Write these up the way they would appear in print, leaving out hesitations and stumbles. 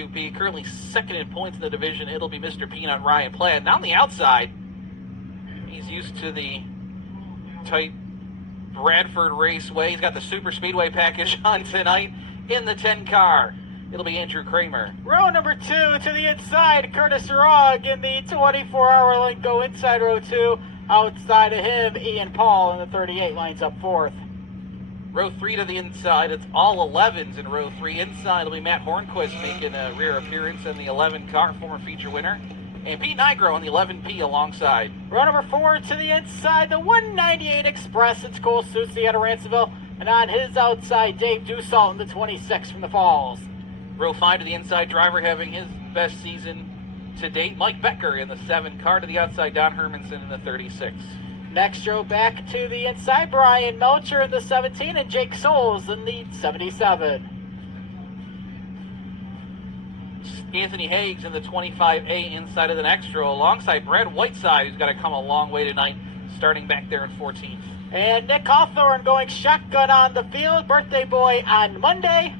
2P, currently second in points in the division. It'll be Mr. Peanut, Ryan Platt. And on the outside, he's used to the tight Bradford Raceway. He's got the super speedway package on tonight in the 10 car. It'll be Andrew Kramer. Row number 2 to the inside, Curtis Rogg in the 24-hour Lenko inside row 2. Outside of him, Ian Paul in the 38 lines up fourth. Row 3 to the inside, it's all 11s in row 3. Inside will be Matt Hornquist making a rear appearance in the 11 car, former feature winner. And Pete Nigro on the 11P alongside. Row number 4 to the inside, the 198 Express. It's Cole Susie out of Ransomville. And on his outside, Dave Dussault in the 26 from the Falls. Row 5 to the inside, driver having his best season to date. Mike Becker in the 7 car to the outside, Don Hermanson in the 36. Next row back to the inside, Brian Melcher in the 17 and Jake Souls in the 77. Anthony Hagues in the 25A inside of the next row, alongside Brad Whiteside, who's got to come a long way tonight, starting back there in 14th. And Nick Hawthorne going shotgun on the field, birthday boy on Monday.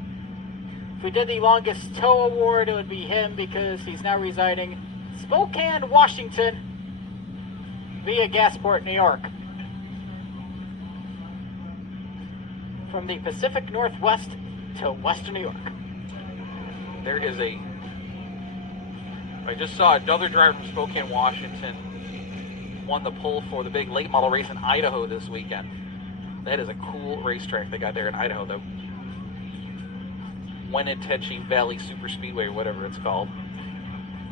If we did the longest tow award, it would be him because he's now residing in Spokane, Washington, via Gasport, New York. From the Pacific Northwest to Western New York. There is I just saw another driver from Spokane, Washington won the pole for the big late model race in Idaho this weekend. That is a cool racetrack they got there in Idaho, the Wenatchee Valley Super Speedway or whatever it's called.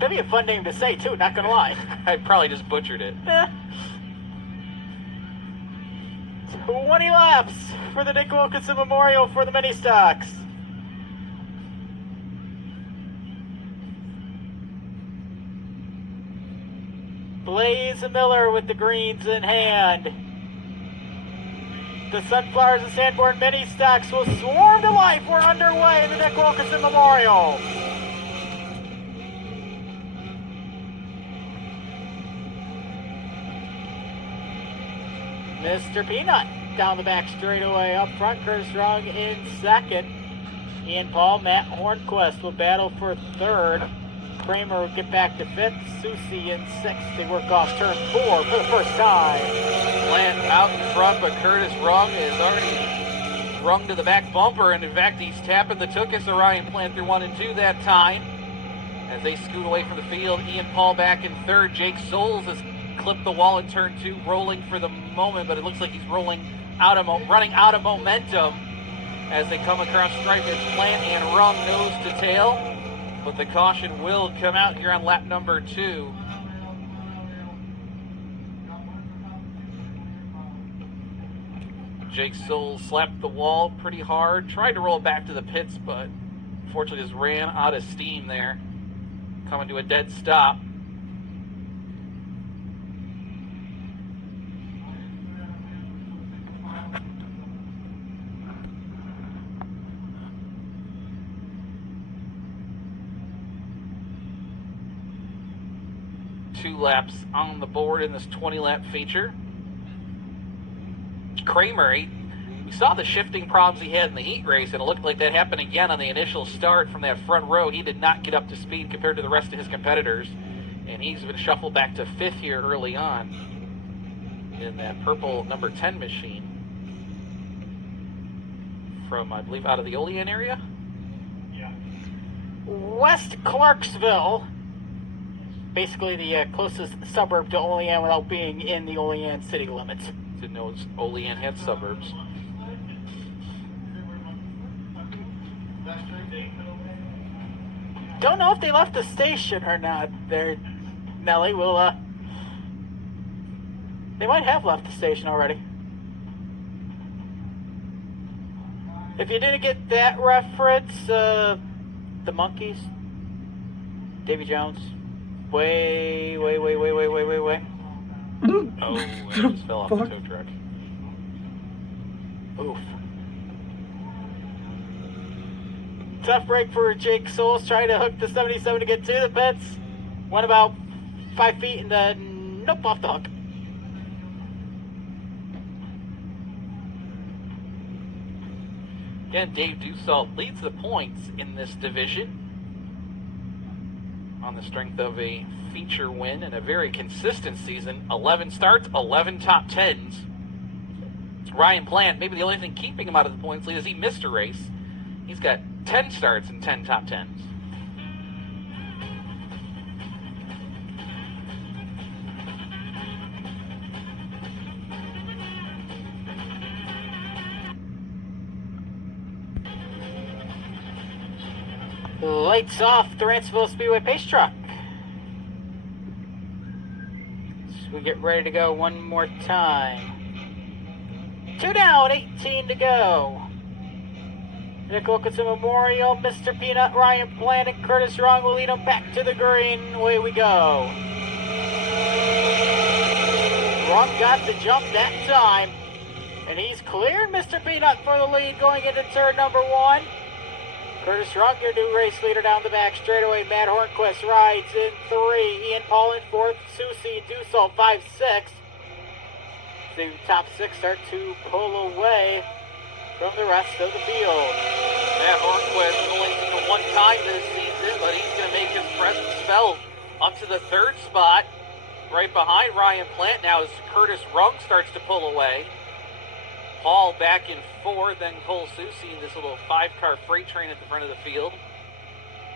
That'd be a fun name to say too, not gonna lie. I probably just butchered it. 20 laps for the Nick Wilkinson Memorial for the mini stocks. Blaze Miller with the greens in hand. The Sunflowers and Sanborn mini stocks will swarm to life. We're underway in the Nick Wilkinson Memorial. Mr. Peanut down the back straightaway up front. Curtis Rogg in second. Ian Paul, Matt Hornquist will battle for third. Kramer will get back to fifth. Susie in sixth. They work off turn 4 for the first time. Plant out in front, but Curtis Rogg is already rung to the back bumper, and in fact he's tapping the Tookus Orion Plant through 1 and 2 that time. As they scoot away from the field, Ian Paul back in third. Jake Souls has clipped the wall in turn 2, rolling for the moment, but it looks like he's running out of momentum as they come across stripe. It's Plant and Rung nose to tail. But the caution will come out here on lap number 2. Jake Souls slapped the wall pretty hard, tried to roll it back to the pits, but unfortunately just ran out of steam there, coming to a dead stop. Two laps on the board in this 20-lap feature. Kramer, we saw the shifting problems he had in the heat race, and it looked like that happened again on the initial start from that front row. He did not get up to speed compared to the rest of his competitors, and he's been shuffled back to 5th here early on in that purple number 10 machine from, I believe, out of the Olean area? Yeah. West Clarksville. Basically the closest suburb to Olean without being in the Olean city limits. Didn't know Olean had suburbs. Don't know if they left the station or not there, Nelly. They might have left the station already. If you didn't get that reference, the Monkees, Davy Jones. Way. Oh, it just fell off the tow truck. Oof. Tough break for Jake Souls, trying to hook the 77 to get to the pits. Went about 5 feet and then nope, off the hook. Again, Dave Dussault leads the points in this division. on the strength of a feature win and a very consistent season. 11 starts, 11 top 10s. Ryan Plant, maybe the only thing keeping him out of the points lead is he missed a race. He's got 10 starts and 10 top 10s. Lights off the Ransomville Speedway pace truck. So we get ready to go one more time. 2 down, 18 to go. Nick Wilkinson Memorial, Mr. Peanut, Ryan Plant, and Curtis Wrong will lead them back to the green. Away we go. Wrong got the jump that time. And he's cleared Mr. Peanut for the lead going into turn number 1. Curtis Wrong, your new race leader down the back straightaway. Matt Hornquist rides in 3. Ian Paul in 4th. Susie Dussault 5-6. The top 6 start to pull away from the rest of the field. Matt Hornquist has only seen him one time this season, but he's going to make his presence felt up to the 3rd spot. Right behind Ryan Plant now as Curtis Wrong starts to pull away. Paul back in 4th, then Cole Susie in this little 5-car freight train at the front of the field.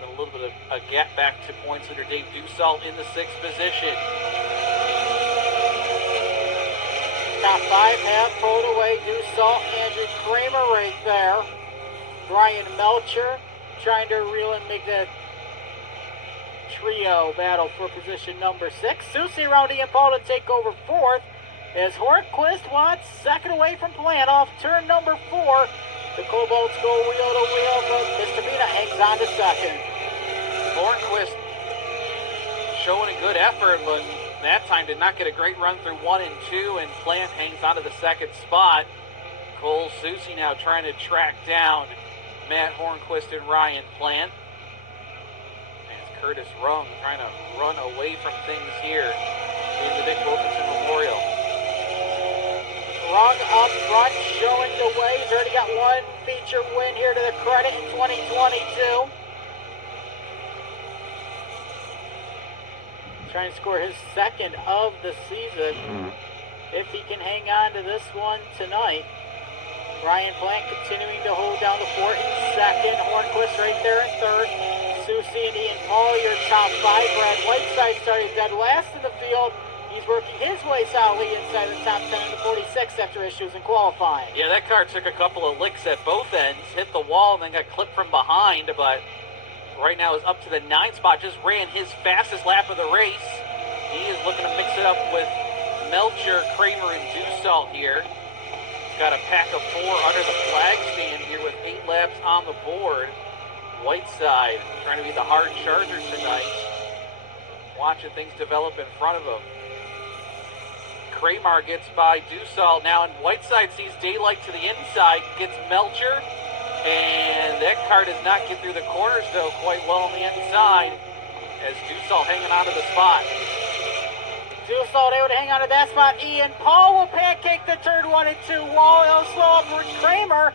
Then a little bit of a gap back to points leader Dave Dussault in the 6th position. Top 5 have pulled away. Dussault, Andrew Kramer right there. Brian Melcher trying to reel and make that trio battle for position number 6. Susie rounding and Paul to take over 4th. As Hornquist wants 2nd away from Plant off turn number 4. The Cobalts go wheel to wheel, but Mr. Peanut hangs on to 2nd. Hornquist showing a good effort, but that time did not get a great run through 1 and 2, and Plant hangs on to the 2nd spot. Cole Susie now trying to track down Matt Hornquist and Ryan Plant. As Curtis Wrong trying to run away from things here in the Dick Wilkinson Memorial. Wrong up front, showing the way. He's already got 1 feature win here to the credit in 2022. Trying to score his 2nd of the season. If he can hang on to this one tonight. Ryan Plant continuing to hold down the fort in 2nd. Hornquist right there in 3rd. Susie and Ian Paul, your top 5. Brad Whiteside started dead last in the field. He's working his way solidly inside the top 10 in the 46 after issues in qualifying. Yeah, that car took a couple of licks at both ends, hit the wall, and then got clipped from behind, but right now is up to the 9th spot. Just ran his fastest lap of the race. He is looking to mix it up with Melcher, Kramer, and Dussault here. He's got a pack of 4 under the flag stand here with 8 laps on the board. Whiteside trying to be the hard charger tonight. Watching things develop in front of him. Kramer gets by Dussault now, and Whiteside sees daylight to the inside, gets Melcher, and that car does not get through the corners, though, quite well on the inside, as Dussault hanging on to the spot. Dussault able to hang on to that spot. Ian Paul will pancake the turn 1 and 2 wall. He'll slow up for Kramer,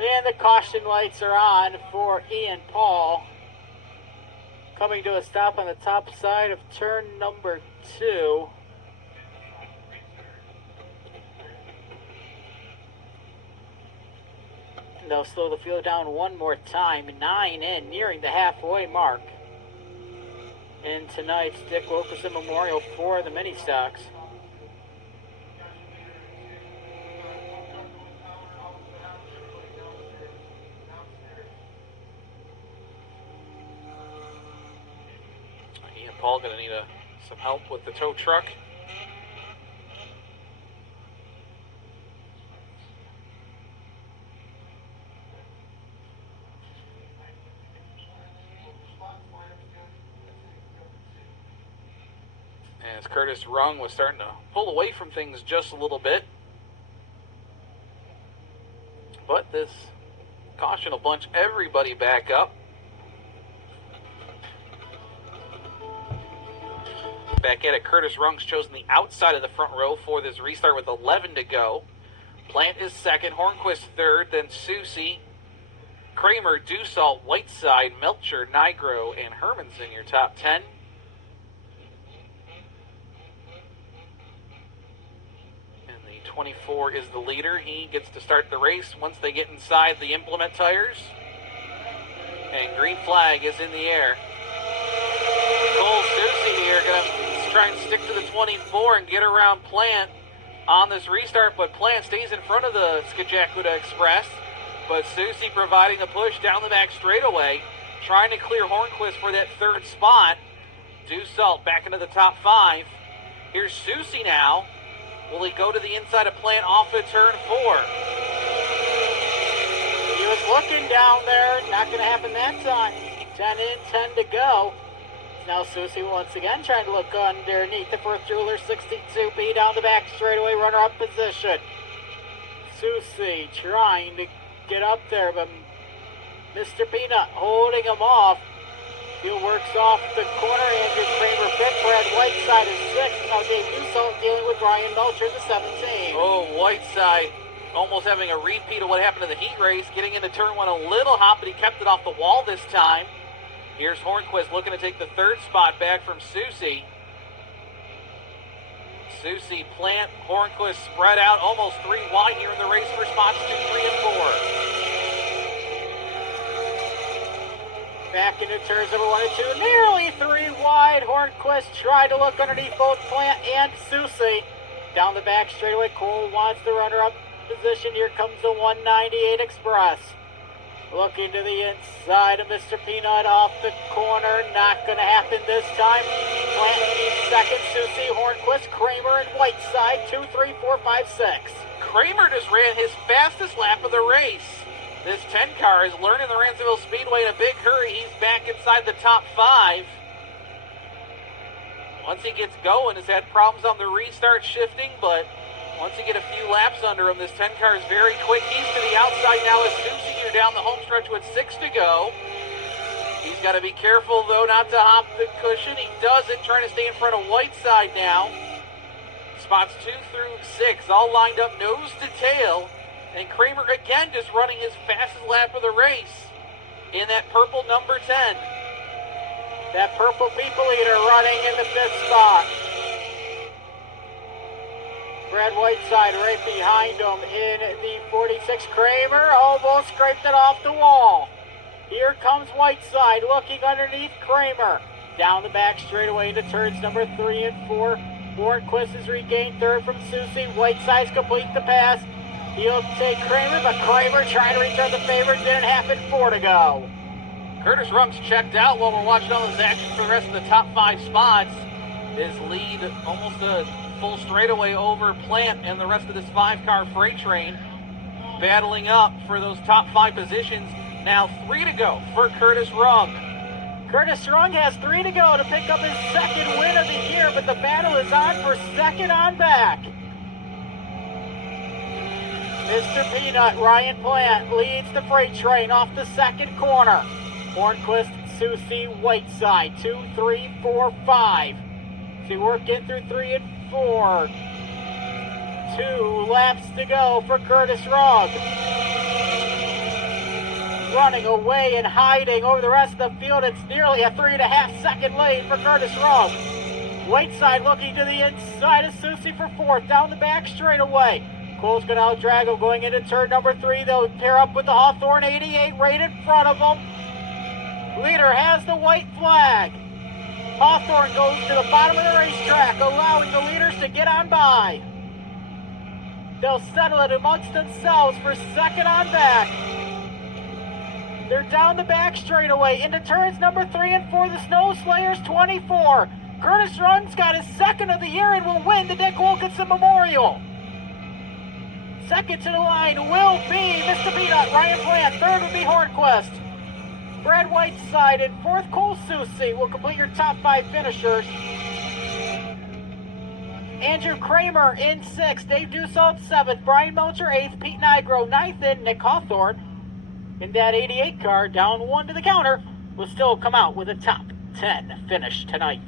and the caution lights are on for Ian Paul. Coming to a stop on the top side of turn number 2. They'll slow the field down one more time. 9 in, nearing the halfway mark. In tonight's Dick Wilkinson Memorial for the mini stocks. Ian Paul going to need some help with the tow truck. As Curtis Wrong was starting to pull away from things just a little bit. But this caution will bunch everybody back up. Back at it, Curtis Wrong's chosen the outside of the front row for this restart with 11 to go. Plant is 2nd, Hornquist 3rd, then Susie, Kramer, Dussault, Whiteside, Melcher, Nigro, and Hermanson your top 10. And the 24 is the leader. He gets to start the race once they get inside the implement tires. And green flag is in the air. Cole Susie here going to try and stick to the 24 and get around Plant on this restart, but Plant stays in front of the Skidjakuda Express. But Susie providing a push down the back straightaway, trying to clear Hornquist for that third spot. Dussault back into the top 5. Here's Susie now. Will he go to the inside of Plant off of turn 4? He was looking down there. Not going to happen that time. 10 in, 10 to go. Now Susie once again trying to look underneath the first jeweler. 62B down the back straightaway, runner-up position. Susie trying to get up there, but Mr. Peanut holding him off. Field works off the corner. Andrew Kramer, 5th. Brad Whiteside is 6th. Now Dave Dussault dealing with Ryan Melcher, the 17. Oh, Whiteside almost having a repeat of what happened in the heat race. Getting into turn 1 a little hot, but he kept it off the wall this time. Here's Hornquist looking to take the third spot back from Susie. Susie, Plant, Hornquist spread out almost 3 wide here in the race for spots 2, 3, and 4. Back into turns number 1 and 2, nearly 3 wide. Hornquist tried to look underneath both Plant and Susie. Down the back straightaway, Cole wants the runner-up position. Here comes the 198 Express. Looking to the inside of Mr. Peanut off the corner. Not going to happen this time. Plant second, Susie, Hornquist, Kramer, and Whiteside. 2, 3, 4, 5, 6. Kramer just ran his fastest lap of the race. This 10 car is learning the Ransomville Speedway in a big hurry. He's back inside the top 5. Once he gets going, has had problems on the restart shifting, but once you get a few laps under him, this 10 car is very quick. He's to the outside now as Susie here down the home stretch with 6 to go. He's got to be careful, though, not to hop the cushion. He doesn't, trying to stay in front of Whiteside now. Spots 2 through 6, all lined up nose to tail. And Kramer again just running his fastest lap of the race in that purple number 10. That purple people eater running in the 5th spot. Brad Whiteside right behind him in the 46. Kramer almost scraped it off the wall. Here comes Whiteside looking underneath Kramer. Down the back straightaway into turns number 3 and 4. Hornquist has regained 3rd from Susie. Whiteside's complete the pass. He'll take Kramer, but Kramer trying to return the favor. Didn't happen. 4 to go. Curtis Runk's checked out while we're watching all this action for the rest of the top 5 spots. His lead almost a full straightaway over Plant and the rest of this 5-car freight train. Battling up for those top 5 positions. Now 3 to go for Curtis Runk. Curtis Runk has 3 to go to pick up his 2nd win of the year, but the battle is on for 2nd on back. Mr. Peanut, Ryan Plant leads the freight train off the 2nd corner. Hornquist, Susie, Whiteside, 2, 3, 4, 5. So work in through 3 and 4. 2 laps to go for Curtis Runk. Running away and hiding over the rest of the field. It's nearly a 3.5-second lead for Curtis Runk. Whiteside looking to the inside of Susie for 4th. Down the back straightaway. Cole's going to out-drag him going into turn number 3. They'll pair up with the Hawthorne 88 right in front of them. Leader has the white flag. Hawthorne goes to the bottom of the racetrack, allowing the leaders to get on by. They'll settle it amongst themselves for 2nd on back. They're down the back straightaway into turns number 3 and 4. The Snow Slayers 24. Curtis Runk's got his 2nd of the year and will win the Dick Wilkinson Memorial. 2nd to the line will be Mr. Peanut, Ryan Plant. 3rd would be Hornquist. Brad Whiteside and 4th Cole Susie will complete your top 5 finishers. Andrew Kramer in 6th, Dave Dussault 7th, Brian Melcher 8th, Pete Nigro 9th, and Nick Hawthorne in that 88 car down 1 to the counter will still come out with a top 10 finish tonight.